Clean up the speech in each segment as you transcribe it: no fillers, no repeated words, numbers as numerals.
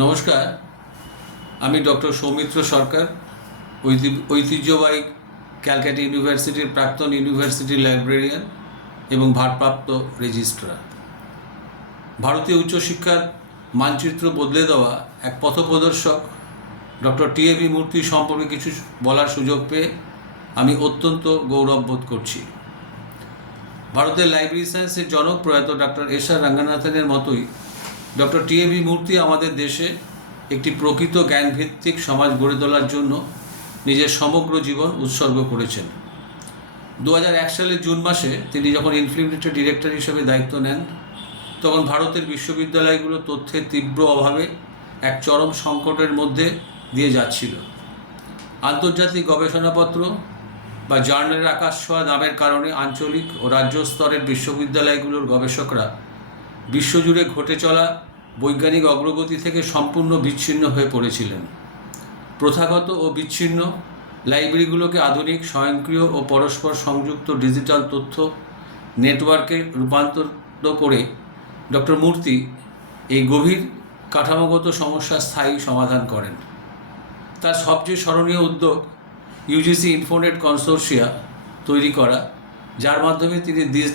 নমস্কার, আমি ডক্টর সৌমিত্র সরকার, ঐতিহ্যবাহী ক্যালকাটা ইউনিভার্সিটির প্রাক্তন ইউনিভার্সিটি লাইব্রেরিয়ান এবং ভারপ্রাপ্ত রেজিস্ট্রার। ভারতীয় উচ্চশিক্ষার মানচিত্র বদলে দেওয়া এক পথপ্রদর্শক ডক্টর টি.এ.ভি. মূর্তি সম্পর্কে কিছু বলার সুযোগ পেয়ে আমি অত্যন্ত গৌরব বোধ করছি। ভারতের লাইব্রেরি সায়েন্সের জনক প্রয়াত ডক্টর এস.আর. রঙ্গনাথনের মতোই ডক্টর টি.এ.ভি. মূর্তি আমাদের দেশে একটি প্রকৃত জ্ঞানভিত্তিক সমাজ গড়ে তোলার জন্য নিজের সমগ্র জীবন উৎসর্গ করেছেন। 2001 সালের জুন মাসে তিনি যখন ইনফিল্ট্রেটেড ডিরেক্টর হিসেবে দায়িত্ব নেন, তখন ভারতের বিশ্ববিদ্যালয়গুলো তথ্যের তীব্র অভাবে এক চরম সংকটের মধ্যে দিয়ে যাচ্ছিল। আন্তর্জাতিক গবেষণাপত্র বা জার্নালের আকাশ ছোঁয়া দামের কারণে আঞ্চলিক ও রাজ্য স্তরের বিশ্ববিদ্যালয়গুলোর গবেষকরা বিশ্বজুড়ে ঘটে চলা বৈজ্ঞানিক অগ্রগতি থেকে সম্পূর্ণ বিচ্ছিন্ন হয়ে পড়েছিলেন। প্রথাগত ও বিচ্ছিন্ন লাইব্রেরিগুলোকে আধুনিক, স্বয়ংক্রিয় ও পরস্পর সংযুক্ত ডিজিটাল তথ্য নেটওয়ার্কে রূপান্তরিত করে ডক্টর মূর্তি এই গভীর কাঠামোগত সমস্যার স্থায়ী সমাধান করেন। তার সবচেয়ে স্মরণীয় উদ্যোগ ইউজিসি ইনফোনেট কনসোর্শিয়া তৈরি করা, যার মাধ্যমে তিনি দেশ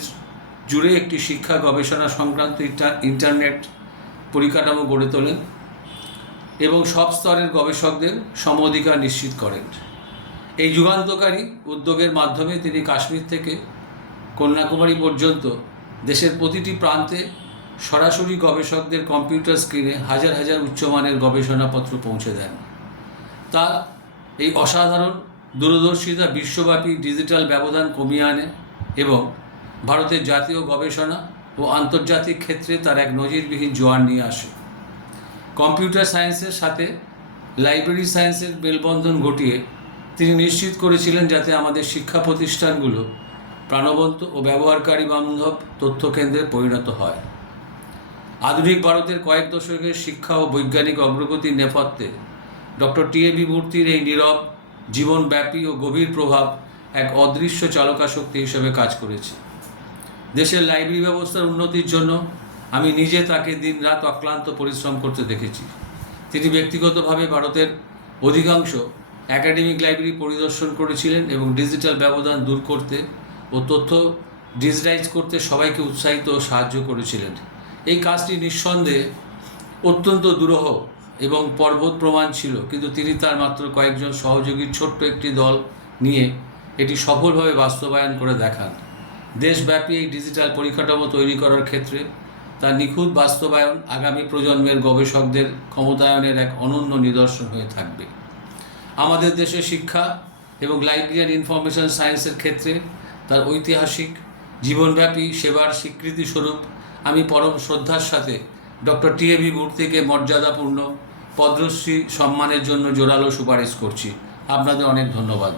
জুড়ে একটি শিক্ষা গবেষণা সংক্রান্ত ইন্টারনেট পরিকাঠামো গড়ে তোলেন এবং সব স্তরের গবেষকদের সম অধিকার নিশ্চিত করেন। এই যুগান্তকারী উদ্যোগের মাধ্যমে তিনি কাশ্মীর থেকে কন্যাকুমারী পর্যন্ত দেশের প্রতিটি প্রান্তে সরাসরি গবেষকদের কম্পিউটার স্ক্রিনে হাজার হাজার উচ্চমানের গবেষণাপত্র পৌঁছে দেন। তার এই অসাধারণ দূরদর্শিতা বিশ্বব্যাপী ডিজিটাল ব্যবধান কমিয়ে আনে এবং ভারতের জাতীয় গবেষণা ও আন্তর্জাতিক ক্ষেত্রে তার এক নজিরবিহীন জোয়ার নিয়ে আসে। কম্পিউটার সায়েন্সের সাথে লাইব্রেরি সায়েন্সের মেলবন্ধন ঘটিয়ে তিনি নিশ্চিত করেছিলেন যাতে আমাদের শিক্ষা প্রতিষ্ঠানগুলো প্রাণবন্ত ও ব্যবহারকারী বান্ধব তথ্যকেন্দ্রে পরিণত হয়। আধুনিক ভারতের কয়েক দশকের শিক্ষা ও বৈজ্ঞানিক অগ্রগতির নেপথ্যে ডক্টর টি.এ.ভি. মূর্তির এই নীরব, জীবনব্যাপী ও গভীর প্রভাব এক অদৃশ্য চালকাশক্তি হিসেবে কাজ করেছে। দেশের লাইব্রেরি ব্যবস্থার উন্নতির জন্য আমি নিজে তাকে দিনরাত অক্লান্ত পরিশ্রম করতে দেখেছি। তিনি ব্যক্তিগতভাবে ভারতের অধিকাংশ একাডেমিক লাইব্রেরি পরিদর্শন করেছিলেন এবং ডিজিটাল ব্যবধান দূর করতে ও তথ্য ডিজিটাইজ করতে সবাইকে উৎসাহিত ও সাহায্য করেছিলেন। এই কাজটি নিঃসন্দেহে অত্যন্ত দুরূহ এবং পর্বত প্রমাণ ছিল, কিন্তু তিনি তার মাত্র কয়েকজন সহযোগীর ছোট্ট একটি দল নিয়ে এটি সফলভাবে বাস্তবায়ন করে দেখান। দেশব্যাপী এই ডিজিটাল পরিকাঠামো তৈরি করার ক্ষেত্রে তার নিখুঁত বাস্তবায়ন আগামী প্রজন্মের গবেষকদের ক্ষমতায়নের এক অনন্য নিদর্শন হয়ে থাকবে। আমাদের দেশের শিক্ষা এবং লাইব্রেরি ইনফরমেশন সায়েন্সের ক্ষেত্রে তার ঐতিহাসিক জীবনব্যাপী সেবার স্বীকৃতিস্বরূপ আমি পরম শ্রদ্ধার সাথে ডক্টর টি.এ.ভি. মূর্তিকে মর্যাদাপূর্ণ পদ্মশ্রী সম্মানের জন্য জোরালো সুপারিশ করছি। আপনাদের অনেক ধন্যবাদ।